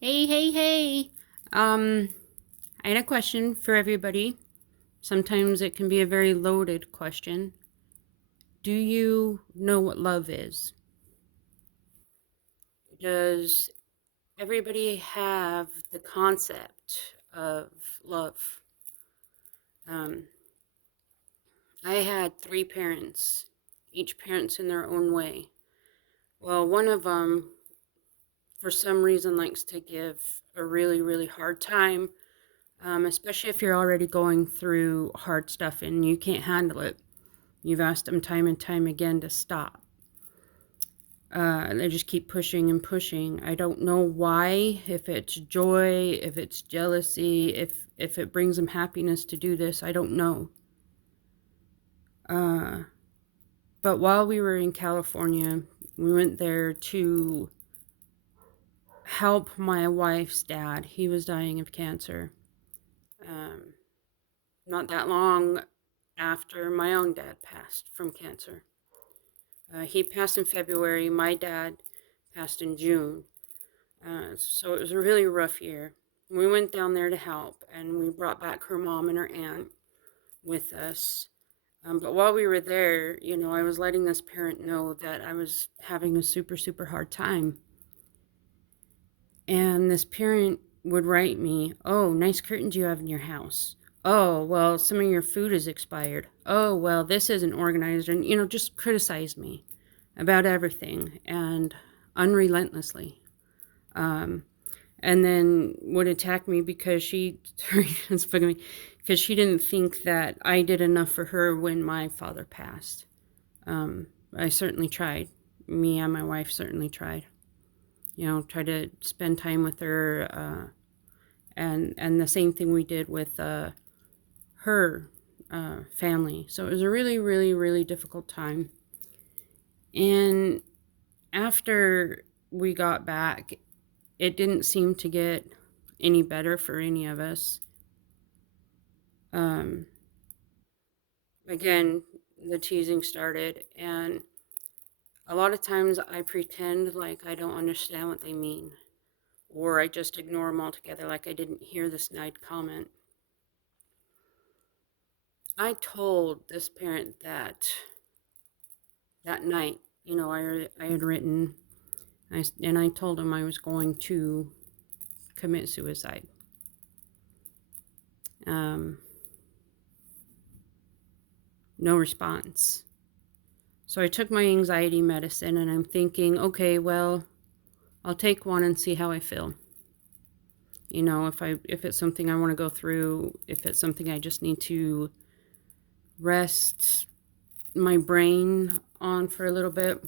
Hey, hey, hey. I had a question for everybody. Sometimes it can be a very loaded question. Do you know what love is? Does everybody have the concept of love? Um, I had three parents, each parents in their own way. Well, one of them, for some reason, likes to give a really, really hard time, especially if you're already going through hard stuff and you can't handle it. You've asked them time and time again to stop. They just keep pushing and pushing. I don't know why, if it's joy, if it's jealousy, if it brings them happiness to do this, I don't know. Uh, but while we were in California, we went there to help my wife's dad. He was dying of cancer. Um, Not that long after my own dad passed from cancer. He passed in February. My dad passed in June. So it was a really rough year. We went down there to help, and we brought back her mom and her aunt with us. But while we were there, I was letting this parent know that I was having a super, super hard time. And this parent would write me, "Oh, nice curtains you have in your house. Oh, well, some of your food is expired. Oh, well, this isn't organized." And, just criticize me about everything and unrelentlessly. Um, and then would attack me because because she didn't think that I did enough for her when my father passed. Um, I certainly tried. Me and my wife certainly tried. Try to spend time with her, and the same thing we did with her family. So it was a really, really, really difficult time. And after we got back, it didn't seem to get any better for any of us. Um, Again, the teasing started, and a lot of times I pretend like I don't understand what they mean, or I just ignore them altogether, like I didn't hear the snide comment. I told this parent that night, I had written, and I told him I was going to commit suicide. Um, no response. So I took my anxiety medicine, and I'm thinking, okay, well, I'll take one and see how I feel. If it's something I want to go through, if it's something I just need to rest my brain on for a little bit.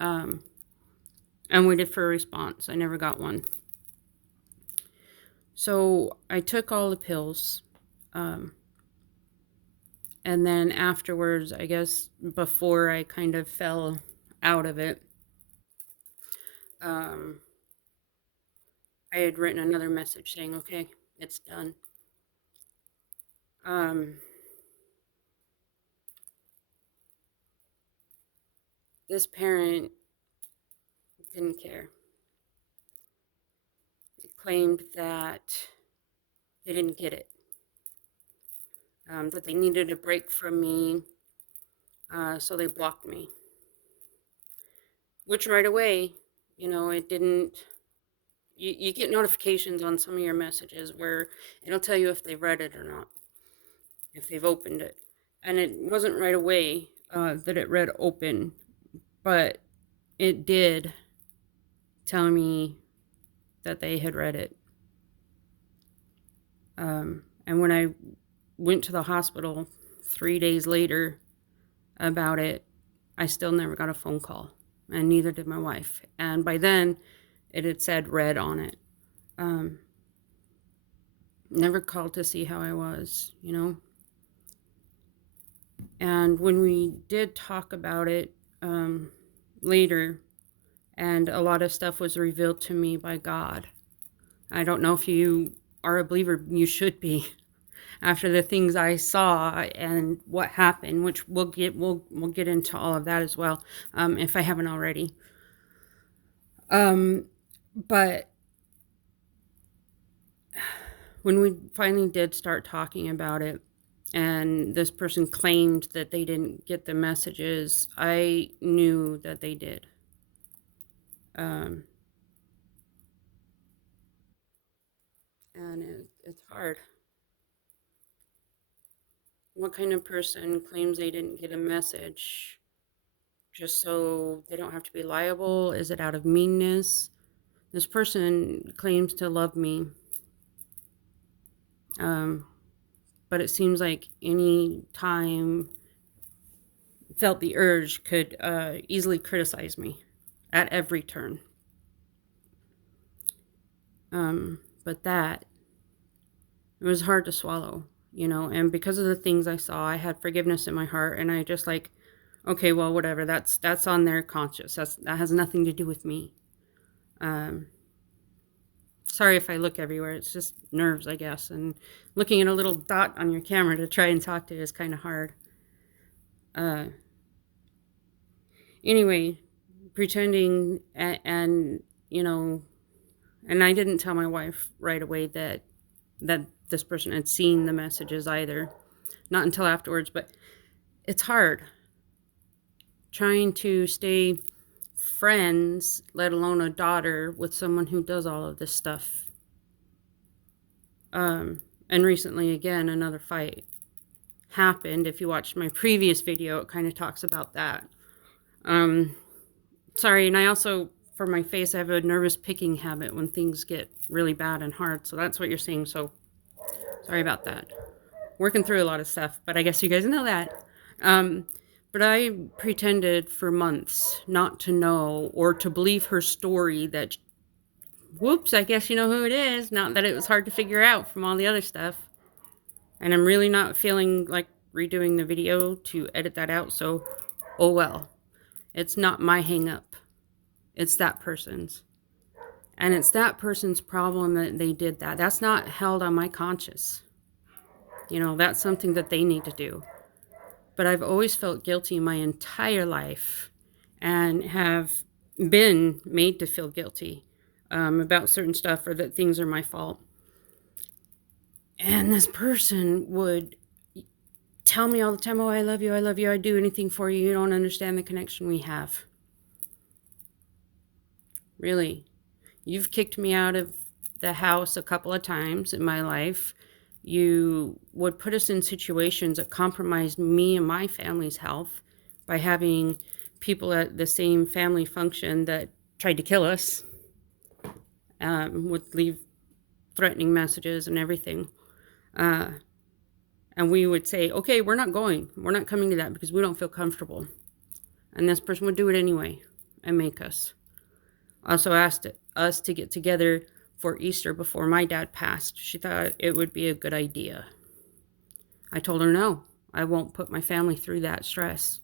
um and waited for a response. I never got one. So I took all the pills. um and then afterwards, I guess before I kind of fell out of it, um I had written another message saying, okay, it's done. um this parent didn't care. It claimed that they didn't get it, that they needed a break from me, so they blocked me. Which right away, it didn't. You get notifications on some of your messages where it'll tell you if they've read it or not, if they've opened it. And it wasn't right away that it read open, but it did tell me that they had read it. And when I went to the hospital 3 days later about it, I still never got a phone call, and neither did my wife. And by then, it had said read on it. Um, Never called to see how I was. And when we did talk about it later, and a lot of stuff was revealed to me by God. I don't know if you are a believer, you should be. After the things I saw and what happened, which we'll get into all of that as well, if I haven't already. Um, but when we finally did start talking about it, and this person claimed that they didn't get the messages, I knew that they did. Um, and it's hard. What kind of person claims they didn't get a message just so they don't have to be liable? Is it out of meanness? This person claims to love me, um, but it seems like any time felt the urge could easily criticize me at every turn. But that, it was hard to swallow, and because of the things I saw, I had forgiveness in my heart, and I just like, okay, well, whatever, that's on their conscience. That has nothing to do with me. Um, Sorry if I look everywhere. It's just nerves, I guess, and looking at a little dot on your camera to try and talk to is kind of hard. Uh, anyway, pretending and and I didn't tell my wife right away that this person had seen the messages either. Not until afterwards, but it's hard trying to stay friends, let alone a daughter, with someone who does all of this stuff. And recently, again, another fight happened. If you watched my previous video, it kind of talks about that. Um, Sorry, and I also, for my face, I have a nervous picking habit when things get really bad and hard. So that's what you're seeing. So sorry about that. Working through a lot of stuff, but I guess you guys know that. Um, but I pretended for months not to know or to believe her story that, whoops, I guess you know who it is. Not that it was hard to figure out from all the other stuff. And I'm really not feeling like redoing the video to edit that out. So, oh well. It's not my hang up. It's that person's. And it's that person's problem that they did that. That's not held on my conscience. That's something that they need to do. But I've always felt guilty my entire life and have been made to feel guilty about certain stuff or that things are my fault. And this person would tell me all the time, oh, I love you, I'd do anything for you. You don't understand the connection we have. Really. You've kicked me out of the house a couple of times in my life. You would put us in situations that compromised me and my family's health by having people at the same family function that tried to kill us, would leave threatening messages and everything. And we would say, okay, we're not going. We're not coming to that because we don't feel comfortable. And this person would do it anyway and make us. Also asked us to get together for Easter before my dad passed. She thought it would be a good idea. I told her no, I won't put my family through that stress.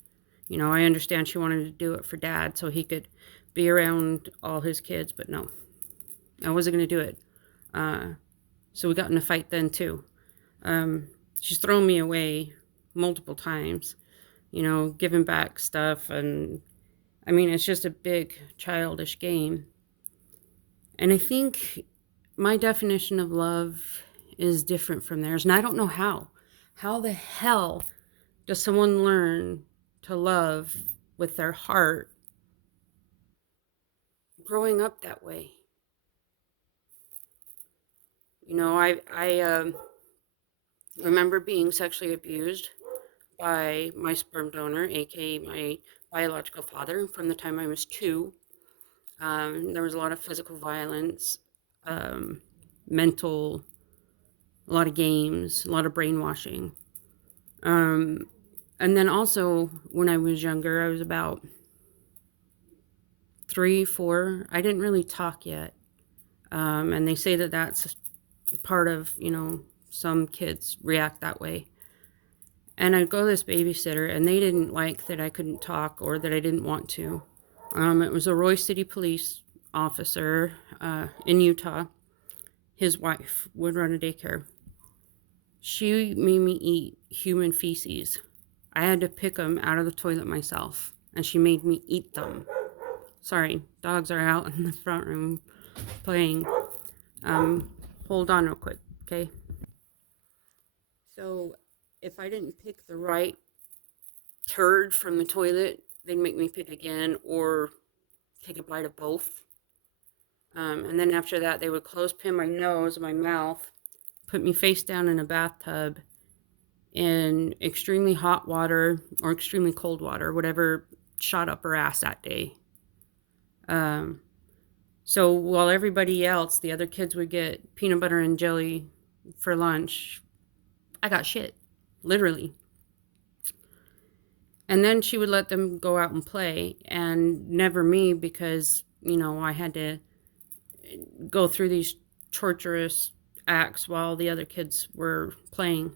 I understand she wanted to do it for dad so he could be around all his kids, but no, I wasn't going to do it. So we got in a fight then too. She's thrown me away multiple times, giving back stuff. And I mean, it's just a big childish game. And I think my definition of love is different from theirs. And I don't know how. How the hell does someone learn to love with their heart growing up that way? I remember being sexually abused by my sperm donor, aka my biological father, from the time I was 2. There was a lot of physical violence, mental, a lot of games, a lot of brainwashing. And then also, when I was younger, I was about 3, 4. I didn't really talk yet. And they say that that's part of, some kids react that way. And I'd go to this babysitter, and they didn't like that I couldn't talk or that I didn't want to. It was a Roy City police officer in Utah. His wife would run a daycare. She made me eat human feces. I had to pick them out of the toilet myself, and she made me eat them. Sorry, dogs are out in the front room playing. Hold on real quick, okay? So if I didn't pick the right turd from the toilet, they'd make me pick again or take a bite of both. And then after that, they would clothespin my nose, my mouth, put me face down in a bathtub in extremely hot water or extremely cold water, whatever shot up her ass that day. Um, so while everybody else, the other kids would get peanut butter and jelly for lunch, I got shit, literally. And then she would let them go out and play, and never me because, I had to go through these torturous acts while the other kids were playing.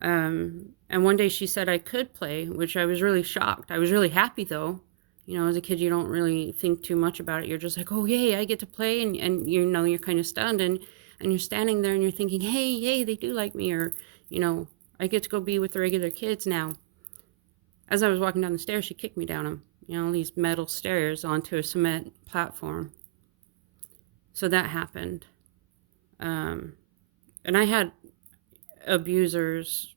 And one day she said I could play, which I was really shocked. I was really happy though. As a kid, you don't really think too much about it. You're just like, oh, yay, I get to play. And you're kind of stunned. And you're standing there and you're thinking, hey, yay, they do like me. Or, I get to go be with the regular kids now. As I was walking down the stairs, she kicked me down them, these metal stairs onto a cement platform. So that happened. And I had abusers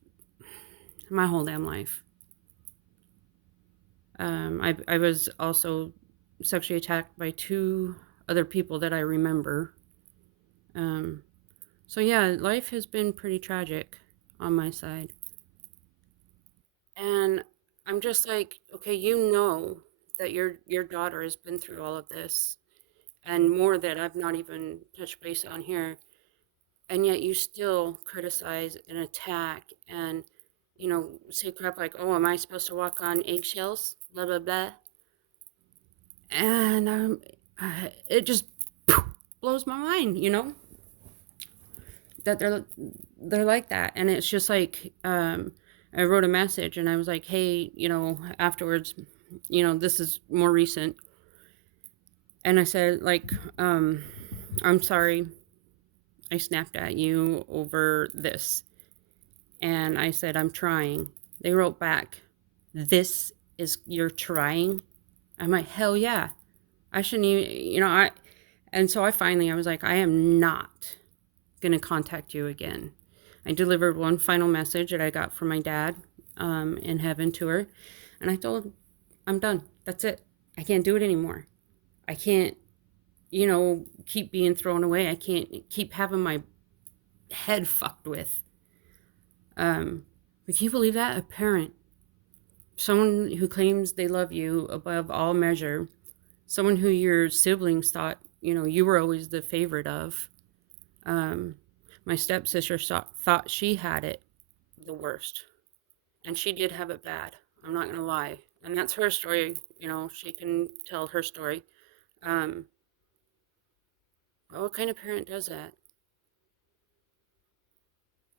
my whole damn life. I was also sexually attacked by 2 other people that I remember. So yeah, life has been pretty tragic on my side. And I'm just like, okay, that your daughter has been through all of this and more that I've not even touched base on here. And yet you still criticize and attack and, say crap like, oh, am I supposed to walk on eggshells? Blah, blah, blah. And it just blows my mind, that they're like that. And it's just like, I wrote a message and I was like, hey, afterwards, this is more recent. And I said, like, I'm sorry I snapped at you over this. And I said, I'm trying. They wrote back, this is you're trying? I'm like, hell yeah. I shouldn't even, and so I was like, I am not going to contact you again. I delivered one final message that I got from my dad in heaven to her. And I told him, I'm done. That's it. I can't do it anymore. I can't, keep being thrown away. I can't keep having my head fucked with. But can you believe that? A parent, someone who claims they love you above all measure, someone who your siblings thought, you were always the favorite of. My stepsister thought she had it the worst. And she did have it bad. I'm not going to lie. And that's her story. She can tell her story. What kind of parent does that?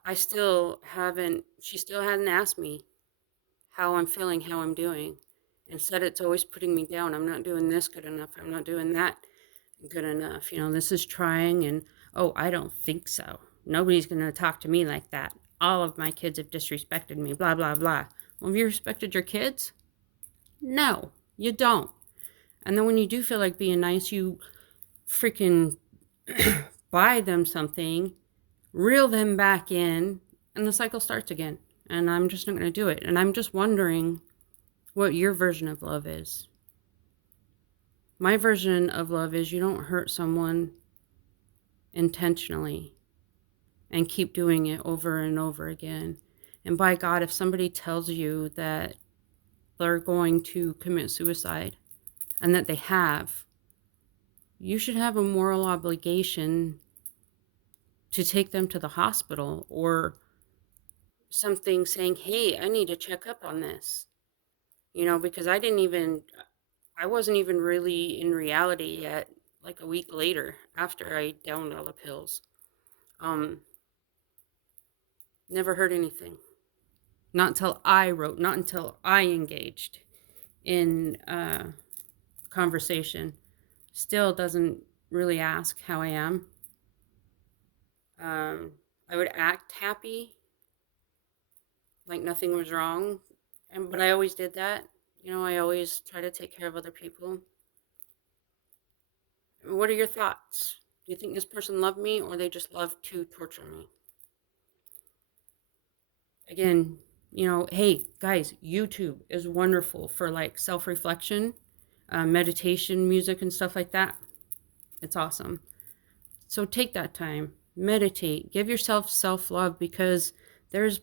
She still hadn't asked me how I'm feeling, how I'm doing. Instead, it's always putting me down. I'm not doing this good enough. I'm not doing that good enough. This is trying, and oh, I don't think so. Nobody's going to talk to me like that. All of my kids have disrespected me, blah, blah, blah. Well, have you respected your kids? No, you don't. And then when you do feel like being nice, you freaking buy them something, reel them back in, and the cycle starts again. And I'm just not going to do it. And I'm just wondering what your version of love is. My version of love is you don't hurt someone intentionally and keep doing it over and over again. And by God, if somebody tells you that they're going to commit suicide and that they have, you should have a moral obligation to take them to the hospital or something saying, hey, I need to check up on this. Because I wasn't even really in reality yet, like a week later after I downed all the pills. Never heard anything. Not until I wrote, not until I engaged in conversation. Still doesn't really ask how I am. I would act happy, like nothing was wrong, but I always did that. I always try to take care of other people. What are your thoughts? you think this person loved me, or they just love to torture me? Again, hey guys, YouTube is wonderful for like self-reflection, meditation, music, and stuff like that. It's awesome. So take that time, meditate, give yourself self-love, because there's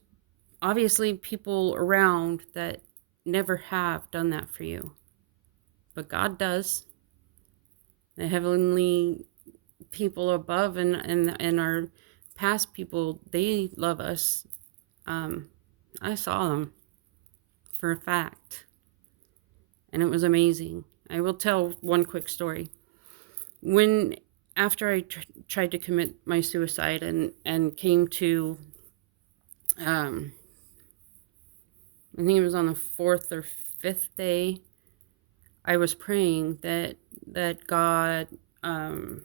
obviously people around that never have done that for you. But God does. The heavenly people above and our past people, they love us. Um, I saw them for a fact, and it was amazing. I will tell one quick story. When after I tried to commit my suicide and came to, um, I think it was on the fourth or fifth day, I was praying that God, and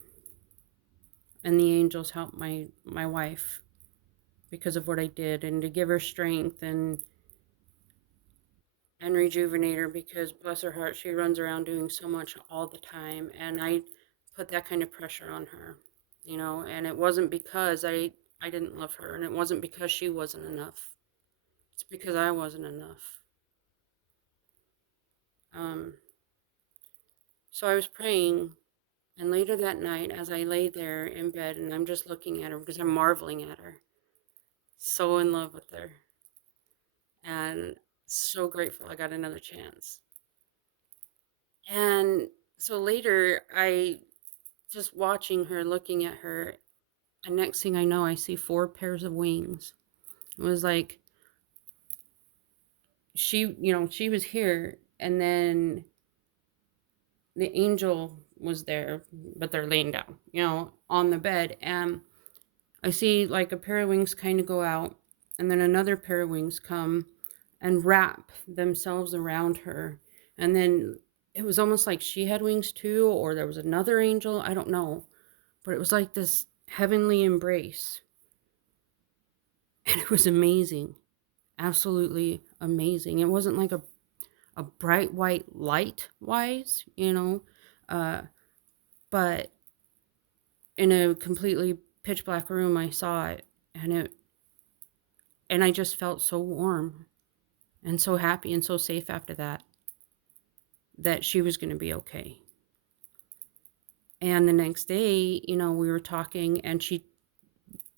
the angels help my wife because of what I did, and to give her strength and rejuvenate her, because bless her heart, she runs around doing so much all the time, and I put that kind of pressure on her, and it wasn't because I didn't love her, and it wasn't because she wasn't enough. It's because I wasn't enough. Um, so I was praying, and later that night, as I lay there in bed and I'm just looking at her because I'm marveling at her, so in love with her, and so grateful I got another chance. And so later, I just watching her, looking at her, and next thing I know, I see 4 pairs of wings. It was like she was here, and then the angel was there, but they're laying down, on the bed. And I see like a pair of wings kind of go out, and then another pair of wings come and wrap themselves around her. And then it was almost like she had wings too, or there was another angel. I don't know. But it was like this heavenly embrace. And it was amazing. Absolutely amazing. It wasn't like a bright white light wise, uh, but in a completely pitch black room, I saw it, and I just felt so warm and so happy and so safe after that she was going to be okay. And the next day, we were talking, and she,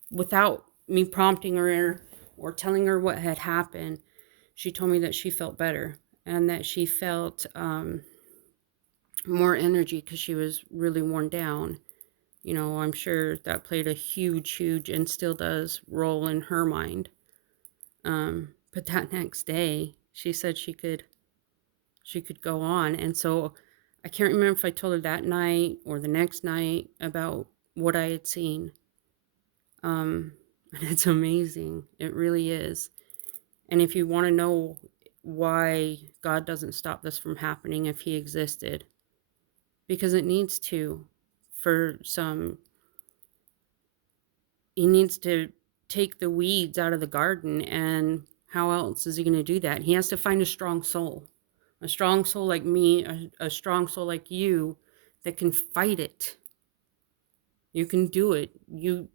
without me prompting her or telling her what had happened, she told me that she felt better, and that she felt more energy because she was really worn down. I'm sure that played a huge, and still does, role in her mind. But that next day, she said she could go on. And so I can't remember if I told her that night or the next night about what I had seen. And it's amazing. It really is. And if you want to know why God doesn't stop this from happening if he existed, because it needs to, for some, he needs to take the weeds out of the garden. And how else is he going to do that? He has to find a strong soul like me, a strong soul like you, that can fight it. You can do it. You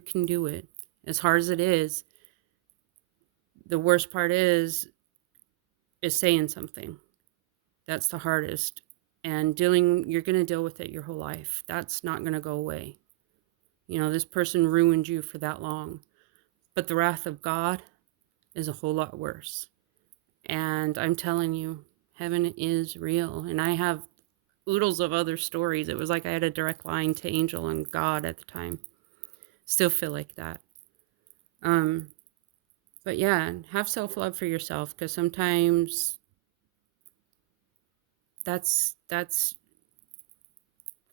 can do it. As hard as it is, the worst part is saying something. That's the hardest. And you're going to deal with it your whole life. That's not going to go away. This person ruined you for that long. But the wrath of God is a whole lot worse. And I'm telling you, heaven is real. And I have oodles of other stories. It was like I had a direct line to angel and God at the time. Still feel like that. But yeah, have self-love for yourself, because sometimes that's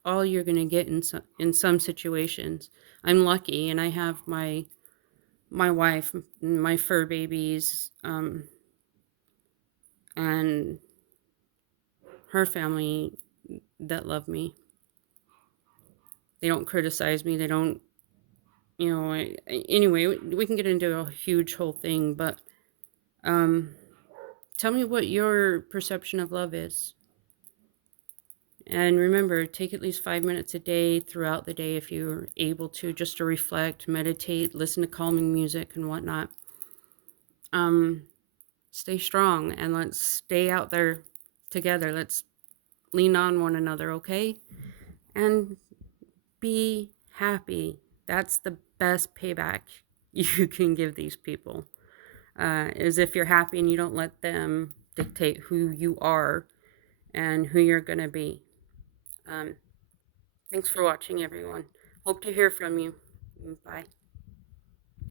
all you're going to get in some situations. I'm lucky, and I have my wife, my fur babies, and her family that love me. They don't criticize me. They don't, anyway, we can get into a huge whole thing, but tell me what your perception of love is. And remember, take at least 5 minutes a day throughout the day if you're able to, just to reflect, meditate, listen to calming music and whatnot. Stay strong and let's stay out there together. Let's lean on one another, okay? And be happy. That's the best payback you can give these people. Is if you're happy and you don't let them dictate who you are and who you're going to be. Um, Thanks for watching, everyone. Hope to hear from you. Bye.